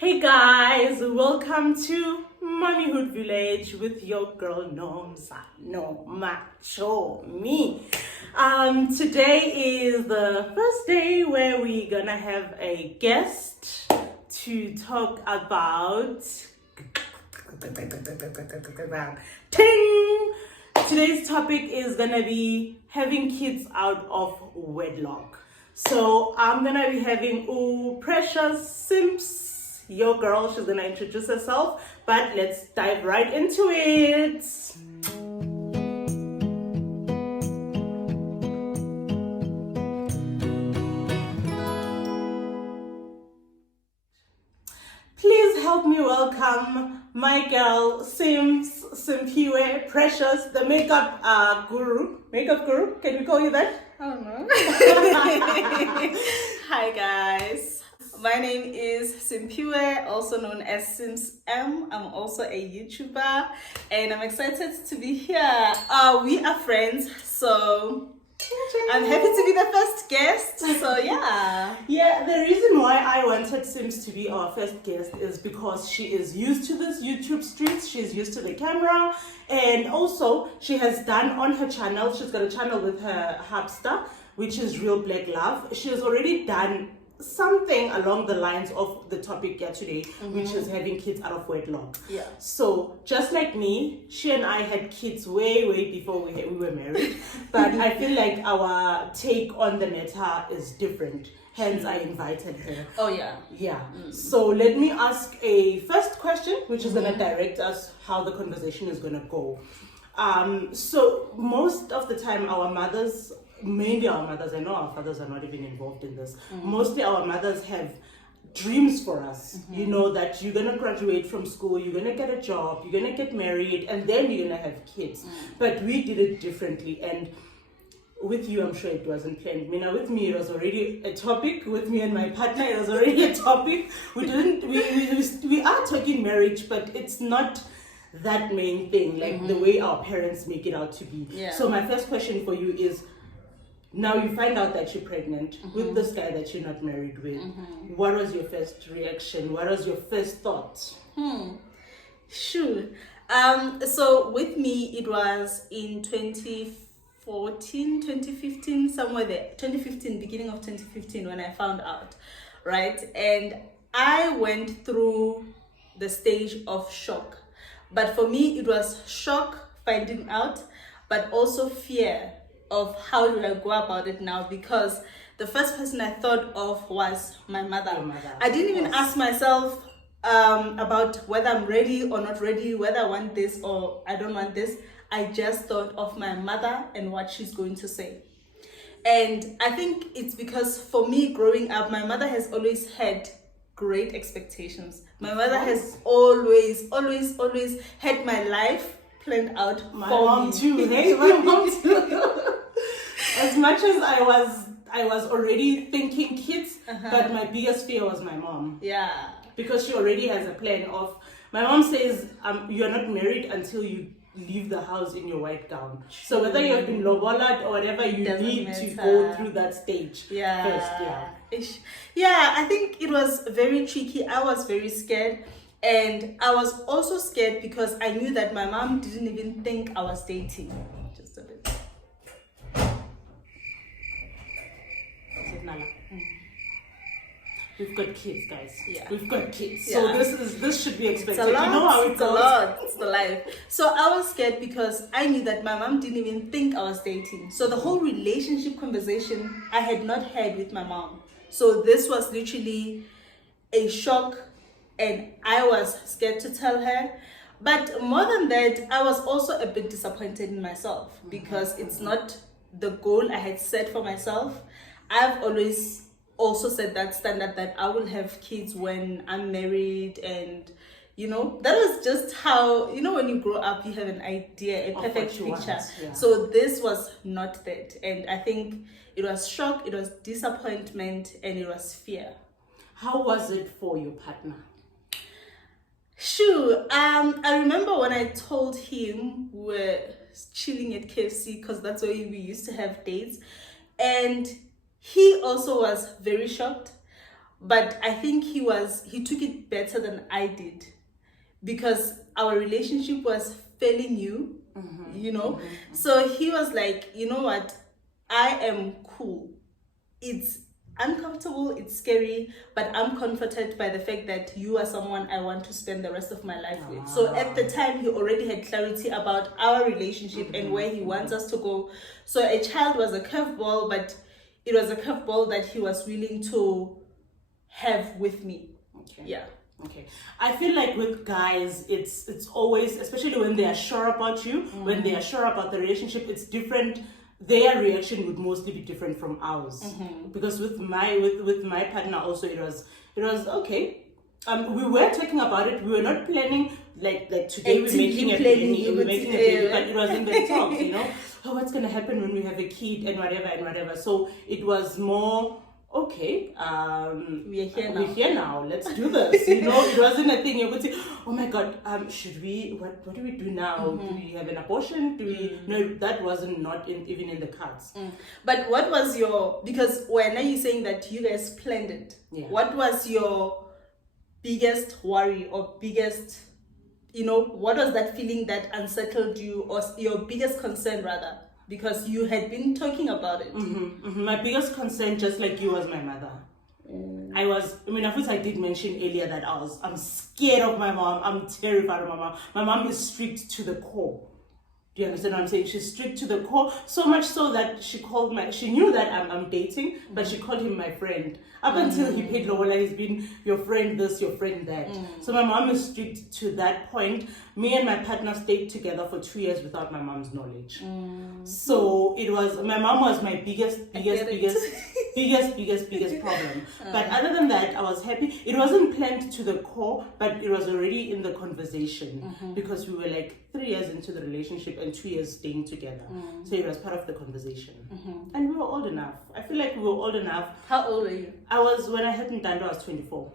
Hey guys, welcome to Mommyhood Village with your girl Nomsa Noma Show Me. Today is the first day where we're gonna have a guest to talk about Ting! Today's topic is gonna be having kids out of wedlock. So I'm gonna be having Precious Simps, your girl. She's gonna introduce herself, but let's dive right into it. Please help me welcome my girl Simpiwe Precious, the makeup guru. Makeup guru, can we call you that? I don't know. Hi guys, my name is Simpiwe, also known as Sims M. I'm also a YouTuber and I'm excited to be here. We are friends, so I'm happy to be the first guest. So yeah. Yeah, the reason why I wanted Sims to be our first guest is because she is used to this YouTube streets, she's used to the camera, and also she has done on her channel, she's got a channel with her hubster, which is Real Black Love. She has already done something along the lines of the topic here today, which is having kids out of wedlock. Yeah. So just like me, she and I had kids way before we were married, but I feel like our take on the matter is different. Hence, I invited her. Oh yeah. Yeah. So let me ask a first question, which is gonna direct us how the conversation is gonna go. So most of the time, mainly our mothers, I know our fathers are not even involved in this. Mostly our mothers have dreams for us. You know that you're gonna graduate from school, you're gonna get a job, you're gonna get married, and then you're gonna have kids. But we did it differently, and with you, I'm sure it wasn't planned. With me, it was already a topic. With me and my partner, it was already a topic. We are talking marriage, but it's not that main thing, like the way our parents make it out to be. Yeah. So my first question for you is, now you find out that you're pregnant with this guy that you're not married with. What was your first reaction? What was your first thought? Sure. So with me, it was in 2014, 2015, somewhere there. 2015, beginning of 2015, when I found out, right? And I went through the stage of shock. But for me, it was shock finding out, but also fear of how do I go about it now, because the first person I thought of was my mother. Your mother. I didn't even ask myself about whether I'm ready or not ready, whether I want this or I don't want this. I just thought of my mother and what she's going to say. And I think it's because for me growing up, my mother has always had great expectations. My mother has always had my life planned out My for mom me. too. Hey, my mom too. As much as I was already thinking kids, but my biggest fear was my mom. Yeah. Because she already has a plan of, my mom says, you're not married until you leave the house in your white gown. So whether you have been lobolad or whatever, you Doesn't need to matter. go through that stage first. Yeah, I think it was very tricky. I was very scared. And I was also scared because I knew that my mom didn't even think I was dating. Just a bit. We've got kids, guys. Yeah. We've got kids. Yeah. So this should be expected. It's a lot. You know how it It's a goes. lot. It's the life. So I was scared because I knew that my mom didn't even think I was dating. So the whole relationship conversation I had not had with my mom. So this was literally a shock, and I was scared to tell her. But more than that, I was also a bit disappointed in myself because it's not the goal I had set for myself. I've always also set that standard that I will have kids when I'm married, and that was just how, when you grow up, you have an idea, a perfect what you picture. want, yeah. So this was not that. And I think it was shock, it was disappointment, and it was fear. How was it for your partner? Sure. I remember when I told him we were chilling at KFC, because that's where we used to have dates, and he also was very shocked. but I think he took it better than I did, because our relationship was fairly new, you know. So he was like, you know what, I am cool. It's uncomfortable, it's scary, but I'm comforted by the fact that you are someone I want to spend the rest of my life with. So at the time, he already had clarity about our relationship and where he wants us to go. So a child was a curveball, but it was a curveball that he was willing to have with me. Okay. Yeah. Okay. I feel like with guys, it's always, especially when they are sure about you, when they are sure about the relationship, it's different. Their reaction would mostly be different from ours. Because with my partner also, it was okay. We were talking about it. We were not planning like today we're making a baby, but it was in the talks, you know. Oh, what's gonna happen when we have a kid and whatever. So it was more, okay, We're here now. Let's do this. You know, it wasn't a thing you would say, oh my God, should we? What do we do now? Do we have an abortion? Do we? No, that wasn't even in the cards. But what was your? Because when are you saying that you guys planned it? Yeah. What was your biggest worry or biggest? You know, what was that feeling that unsettled you, or your biggest concern rather? Because you had been talking about it. My biggest concern, just like you, was my mother. Of course, I did mention earlier that I'm scared of my mom. I'm terrified of my mom. My mom is strict to the core. Do you understand what I'm saying? She's strict to the core, so much so that she knew that I'm dating, but she called him my friend. Up until he paid Lobola, he's been your friend this, your friend that. So my mom is strict to that point. Me and my partner stayed together for 2 years without my mom's knowledge. So my mom was my biggest problem. But other than that, I was happy. It wasn't planned to the core, but it was already in the conversation, because we were like 3 years into the relationship and 2 years staying together. So it was part of the conversation. And we were old enough. I feel like we were old enough. How old were you? When I had Ntando, I was 24.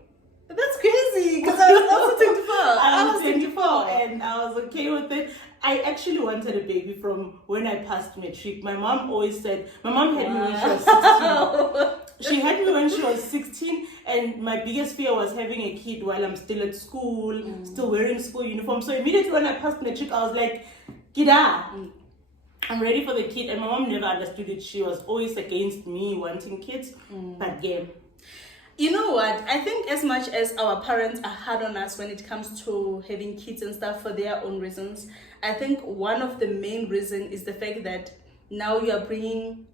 That's crazy, because I was also 24. I was 24 and I was okay with it. I actually wanted a baby from when I passed matric. My mom always said, my mom had me when she was 16. She had me when she was 16, and my biggest fear was having a kid while I'm still at school, still wearing school uniform. So immediately when I passed matric, I was like, Gida, I'm ready for the kid. And my mom never understood it. She was always against me wanting kids. But game. You know what? I think as much as our parents are hard on us when it comes to having kids and stuff for their own reasons, I think one of the main reasons is the fact that now you are bringing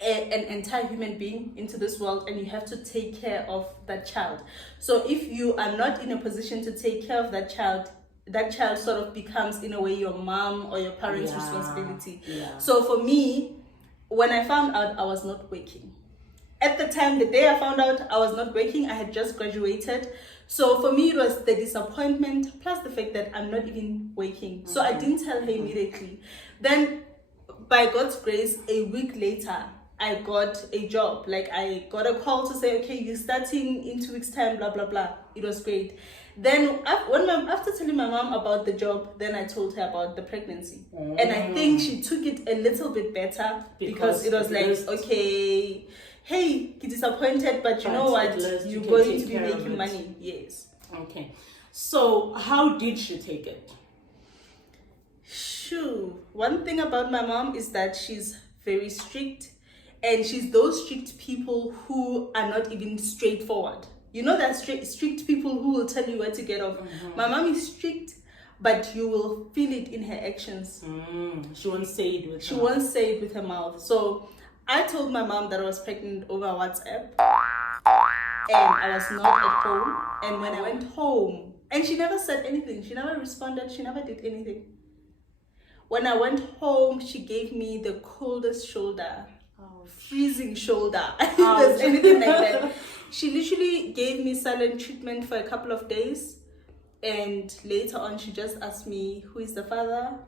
an entire human being into this world, and you have to take care of that child. So if you are not in a position to take care of that child sort of becomes, in a way, your mom or your parents' responsibility. So for me, when I found out, I was not working. At the time, the day I found out I was not working, I had just graduated. So for me, it was the disappointment plus the fact that I'm not even working. So I didn't tell her immediately. Then, by God's grace, a week later, I got a job. Like, I got a call to say, okay, you're starting in 2 weeks' time, blah, blah, blah. It was great. Then, after telling my mom about the job, then I told her about the pregnancy. And I think she took it a little bit better because it was like, okay, hey, you're disappointed, but you know what? You're going to be making money. Yes. Okay. So, how did she take it? Shoo. One thing about my mom is that she's very strict, and she's those strict people who are not even straightforward. You know that strict people who will tell you where to get off. My mom is strict, but you will feel it in her actions. She won't say it with She won't say it with her mouth. So I told my mom that I was pregnant over WhatsApp, and I was not at home. And when I went home, and she never said anything. She never responded. She never did anything. When I went home, she gave me the coldest shoulder. Freezing shoulder. If there's anything like that. She literally gave me silent treatment for a couple of days, and later on she just asked me, who is the father,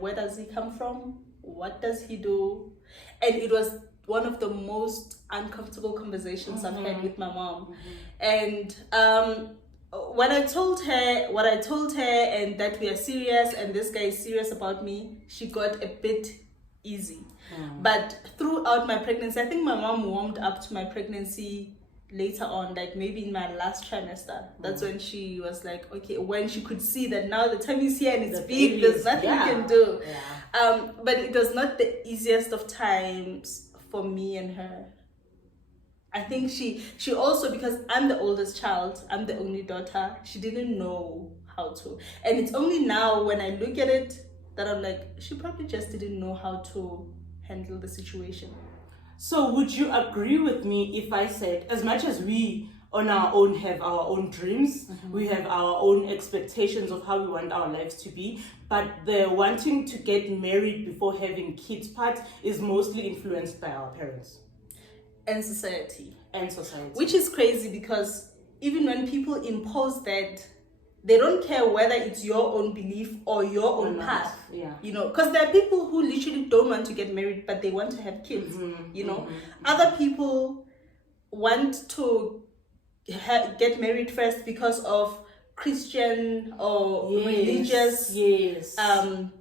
where does he come from, what does he do? And it was one of the most uncomfortable conversations I've had with my mom. And when I told her what I told her, and that we are serious and this guy is serious about me, she got a bit easy. But throughout my pregnancy, I think my mom warmed up to my pregnancy later on, like maybe in my last trimester. That's when she was like, okay, when she could see that now the tummy is here and it's big, there's nothing you can do. But it was not the easiest of times for me and her. I think she also, because I'm the oldest child, I'm the only daughter, she didn't know how to. And it's only now when I look at it that I'm like, she probably just didn't know how to handle the situation. So would you agree with me if I said, as much as we on our own have our own dreams, we have our own expectations of how we want our lives to be, but the wanting to get married before having kids part is mostly influenced by our parents? And society. Which is crazy, because even when people impose that, they don't care whether it's your own belief or your own path. You know, because there are people who literally don't want to get married, but they want to have kids. You know, other people want to get married first because of Christian or religious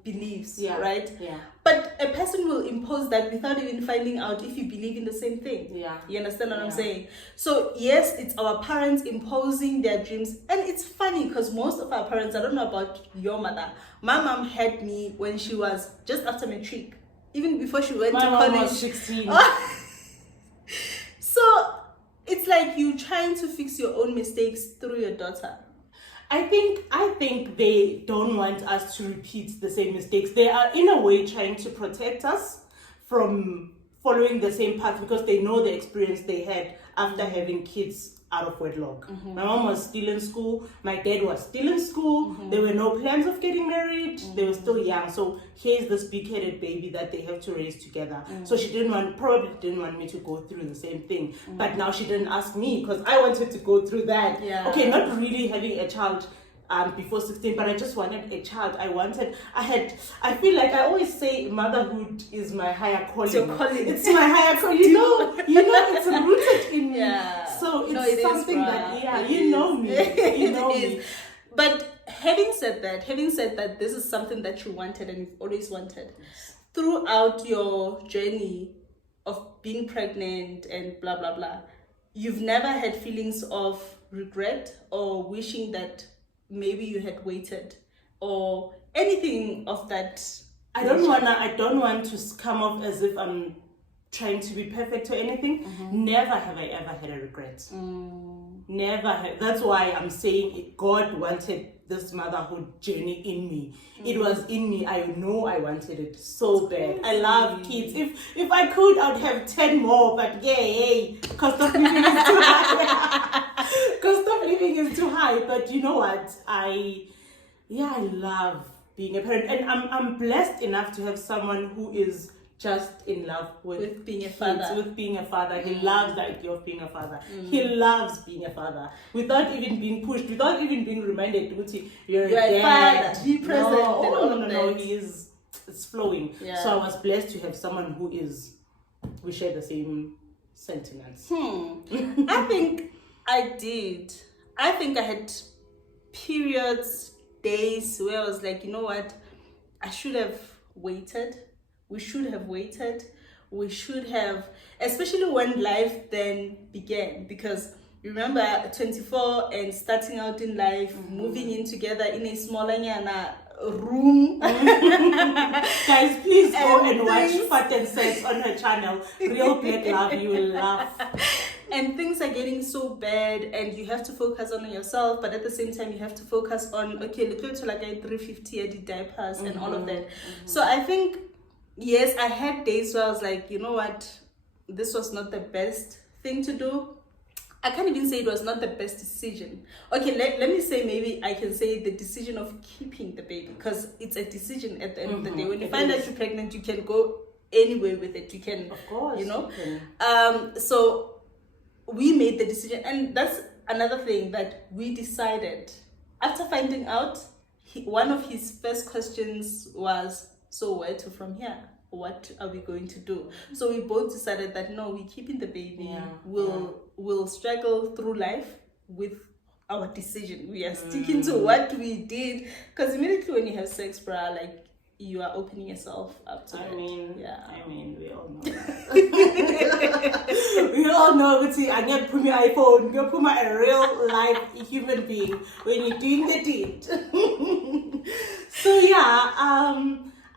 beliefs, right? But a person will impose that without even finding out if you believe in the same thing. You understand what I'm saying? So yes, it's our parents imposing their dreams. And it's funny because most of our parents, I don't know about your mother, my mom had me when she was just after matric, even before she went to college. My mom was 16. So it's like you trying to fix your own mistakes through your daughter. I think they don't want us to repeat the same mistakes. They are in a way trying to protect us from following the same path, because they know the experience they had after having kids out of wedlock. My mom was still in school, my dad was still in school, there were no plans of getting married, they were still young. So here's this big-headed baby that they have to raise together. So she probably didn't want me to go through the same thing. But now she didn't ask me because I wanted to go through that. Okay, not really having a child before 16, but I just wanted a child. I feel like I always say motherhood is my higher calling. It's your calling. It's my higher calling. You know, it's rooted in me. So it's something that, you know me. You know me. But having said that, this is something that you wanted and you've always wanted. Throughout your journey of being pregnant and blah, blah, blah, you've never had feelings of regret or wishing that maybe you had waited or anything of that. I don't want to come off as if I'm trying to be perfect or anything. Never have I ever had a regret. Never have. That's why I'm saying God wanted this motherhood journey in me. It was in me. I know I wanted it so bad. I love kids. If I could, I'd have 10 more, but cost of living is too high. Cost of living is too high. But you know what? I love being a parent, and I'm blessed enough to have someone who is just in love with being a kids, father. with being a father. He loves the idea of being a father. He loves being a father without even being pushed, without even being reminded, you're a dad. Father. Be present. No. It's flowing. So I was blessed to have someone we share the same sentiments. I think I did. I think I had periods, days where I was like, you know what? I should have waited. We should have waited. We should have, especially when life then began. Because remember, 24 and starting out in life, moving in together in a smaller room. Guys, please go and watch Fat and Sex on her channel. Real Black Love, you will laugh. And things are getting so bad, and you have to focus on yourself, but at the same time you have to focus on, okay, look to like a 350 at the diapers and all of that. So I think, yes, I had days where I was like, you know what, this was not the best thing to do. I can't even say it was not the best decision. Okay, let me say, maybe I can say the decision of keeping the baby, because it's a decision at the end of the day. When you find out you're pregnant, you can go anywhere with it. You can, of course, you know. So we made the decision, and that's another thing that we decided. After finding out, one of his first questions was, so where to from here? What are we going to do? So we both decided that no, we're keeping the baby. We'll struggle through life with our decision. We are sticking to what we did, because immediately when you have sex, bruh, like you are opening yourself up to I it. mean, yeah. I mean, we all know that. We all know it's I'm gonna put my iPhone, you're put my a real life human being when you're doing the deed. So yeah,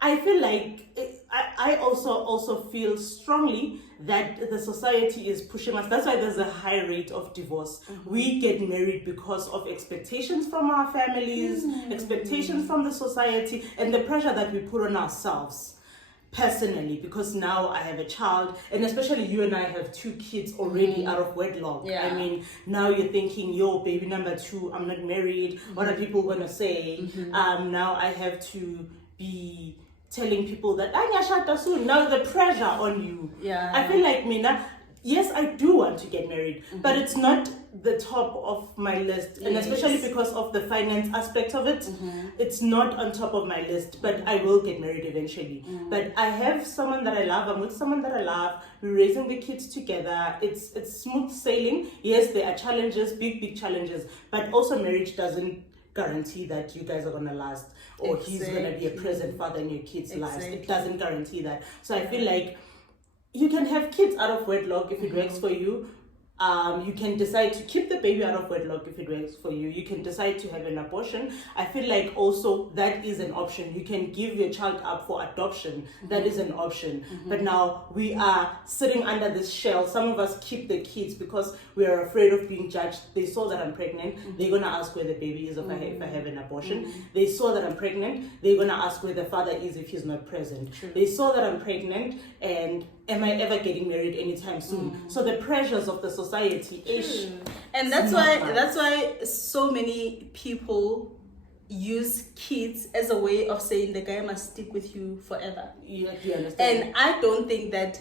I feel like I also feel strongly that the society is pushing us. That's why there's a high rate of divorce. We get married because of expectations from our families, expectations from the society, and the pressure that we put on ourselves personally, because now I have a child, and especially you and I have 2 kids already out of wedlock. Yeah. I mean, now you're thinking, yo, baby number 2, I'm not married, what are people gonna say? Now I have to be telling people that I'm shata soon. Now the pressure on you. Yeah. I feel like Mina, yes, I do want to get married, but it's not the top of my list, and especially because of the finance aspect of it, it's not on top of my list. But I will get married eventually. But I have someone that I love. I'm with someone that I love. We're raising the kids together. It's smooth sailing. Yes, there are challenges, big challenges, but also marriage doesn't guarantee that you guys are gonna last, or he's gonna be a present father in your kids' lives. It doesn't guarantee that. So I feel like you can have kids out of wedlock if it works for you. You can decide to keep the baby out of wedlock if it works for you. You can decide to have an abortion. I feel like also that is an option. You can give your child up for adoption. That is an option. But now we are sitting under this shell. Some of us keep the kids because we are afraid of being judged. They saw that I'm pregnant. They're going to ask where the baby is if I have an abortion. They saw that I'm pregnant. They're going to ask where the father is if he's not present. They saw that I'm pregnant, and am I ever getting married anytime soon? So the pressures of the society ish. And that's why so many people use kids as a way of saying the guy must stick with you forever. You understand? And I don't think that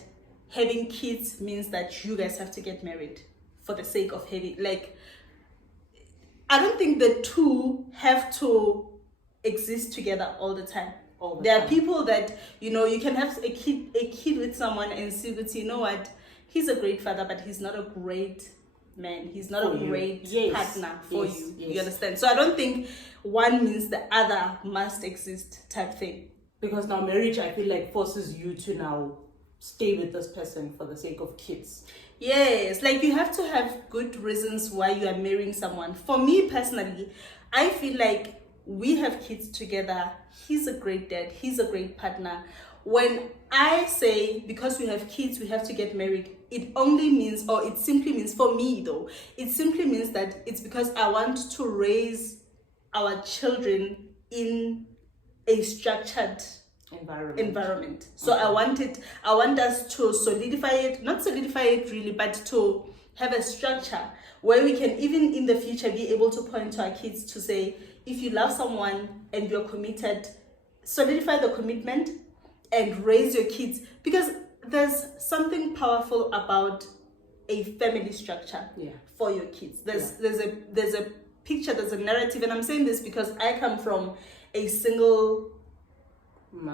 having kids means that you guys have to get married for the sake of having, like, I don't think the two have to exist together all the time. There are people that, you know, you can have a kid with someone and see that, you know what, he's a great father, but he's not a great man. He's not a great partner for you. You understand? So I don't think one means the other must exist type thing. Because now marriage, I feel like, forces you to now stay with this person for the sake of kids. Yes, like you have to have good reasons why you are marrying someone. For me personally, I feel like we have kids together. He's a great dad. He's a great partner. When I say because we have kids, we have to get married, it only means, or it simply means, for me though, it simply means that it's because I want to raise our children in a structured environment. So I want us to solidify it, not solidify it really, but to have a structure where we can even in the future be able to point to our kids to say, if you love someone and you're committed, solidify the commitment and raise your kids, because there's something powerful about a family structure for your kids. There's a picture, there's a narrative, and I'm saying this because I come from a single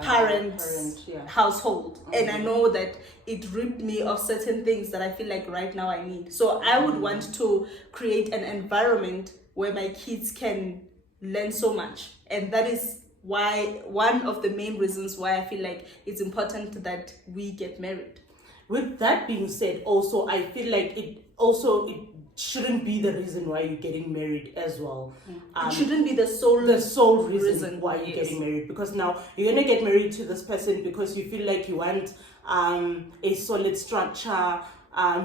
parent household, and I know that it ripped me of certain things that I feel like right now I need. So I would want to create an environment where my kids can learn so much, and that is why one of the main reasons why I feel like it's important that we get married. With that being said, also I feel like it shouldn't be the reason why you're getting married as well. It shouldn't be the sole reason why you're getting married, because now you're gonna get married to this person because you feel like you want a solid structure.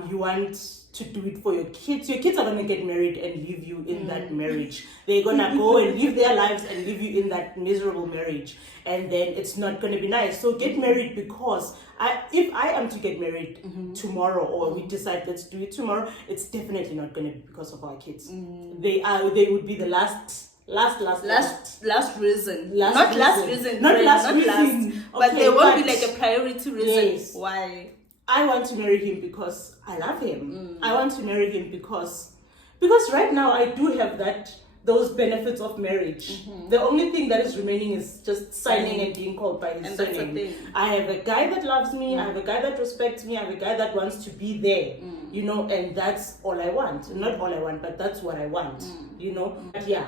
You want to do it for your kids. Your kids are gonna get married and leave you in that marriage. They're gonna go and live their lives and leave you in that miserable marriage, and then it's not gonna be nice. So get married, because if I am to get married tomorrow, or we decide let's do it tomorrow, it's definitely not gonna be because of our kids. They would be the last reason. Not last reason. But they won't be like a priority reason why. I want to marry him because I love him. I want to marry him because right now I do have those benefits of marriage. The only thing that is remaining is just signing and being called by his surname. I have a guy that loves me. I have a guy that respects me. I have a guy that wants to be there. You know, and that's all I want. Not all I want, but that's what I want. You know. But yeah.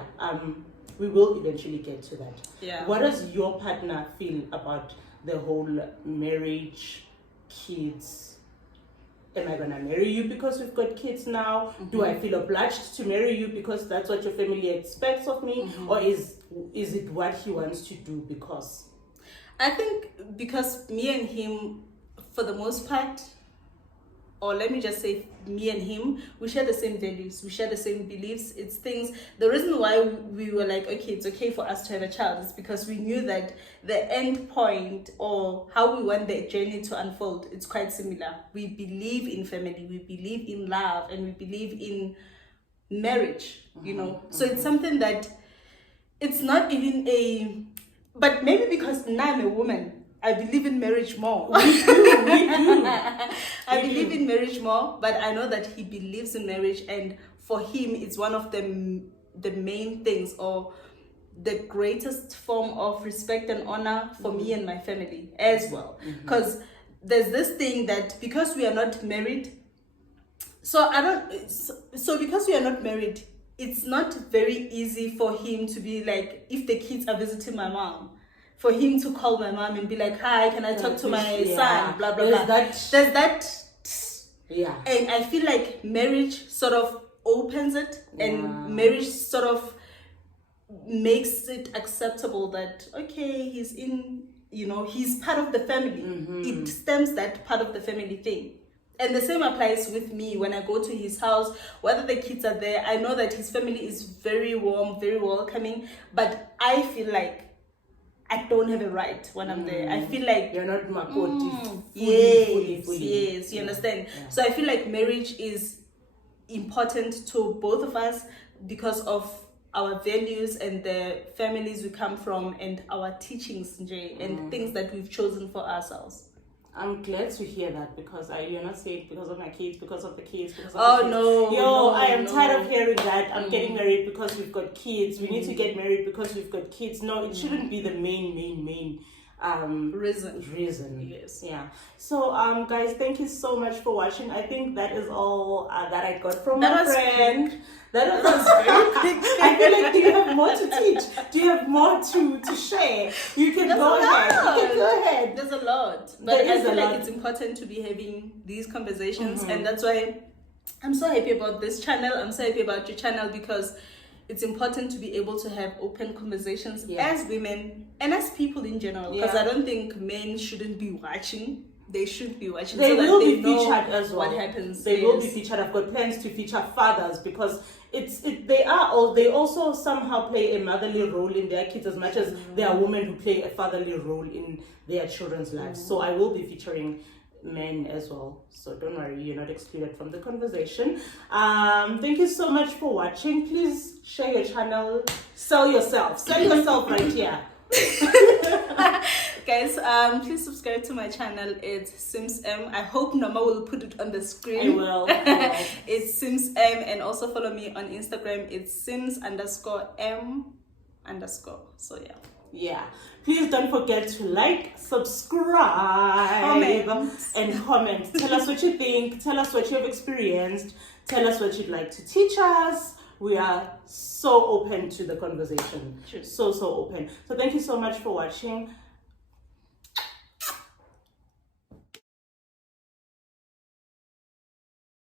we will eventually get to that. Yeah. What does your partner feel about the whole marriage, kids? Am I gonna marry you because we've got kids now? Do I feel obliged to marry you because that's what your family expects of me? Or is it what he wants to do because? I think because me and him, for the most part, or let me just say me and him, we share the same values, we share the same beliefs. It's things, the reason why we were like, okay, it's okay for us to have a child is because we knew that the end point or how we want the journey to unfold, it's quite similar. We believe in family, we believe in love, and we believe in marriage, you know. So it's something that it's not even but maybe because now I'm a woman, I believe in marriage more. We do. I believe in marriage more, but I know that he believes in marriage, and for him, it's one of the main things or the greatest form of respect and honor for me and my family as well. Because there's this thing that because we are not married, so because we are not married, it's not very easy for him to be like, if the kids are visiting my mom, for him to call my mom and be like, hi, can I talk to my son? Blah, blah, blah. There's that. Yeah. And I feel like marriage sort of opens it, and marriage sort of makes it acceptable that, okay, he's in, you know, he's part of the family. It stems that part of the family thing. And the same applies with me when I go to his house, whether the kids are there. I know that his family is very warm, very welcoming, but I feel like I don't have a right when I'm there. I feel like you're not Makoti. Yes, you understand? Yeah. So I feel like marriage is important to both of us because of our values and the families we come from and our teachings and things that we've chosen for ourselves. I'm glad to hear that because you're not saying because of my kids, because of the kids, because of the kids. No. I am tired of hearing that. I'm getting married because we've got kids. We need to get married because we've got kids. No, it shouldn't be the main reason. Yes. Yeah. So guys, thank you so much for watching. I think that is all that I got from my friend. That was very quick. I feel like, do you have more to teach? Do you have more to share? You can go ahead. There's a lot. But I feel like it's important to be having these conversations, and that's why I'm so happy about this channel. I'm so happy about your channel because it's important to be able to have open conversations as women and as people in general. Because I don't think men shouldn't be watching. They should be watching. They will be featured as well. What happens? They will be featured. I've got plans to feature fathers because they also somehow play a motherly role in their kids as much as there are women who play a fatherly role in their children's lives. So I will be featuring men as well. So don't worry, you're not excluded from the conversation. Thank you so much for watching. Please share your channel. Sell yourself right here. Guys, please subscribe to my channel. It's Sims M. I hope Norma will put it on the screen. I will. It's Sims M, and also follow me on Instagram. It's Sims_M_. So yeah, please don't forget to like, subscribe, and comment. Tell us what you think. Tell us what you have experienced. Tell us what you'd like to teach us. We are so open to the conversation. So open. So thank you so much for watching.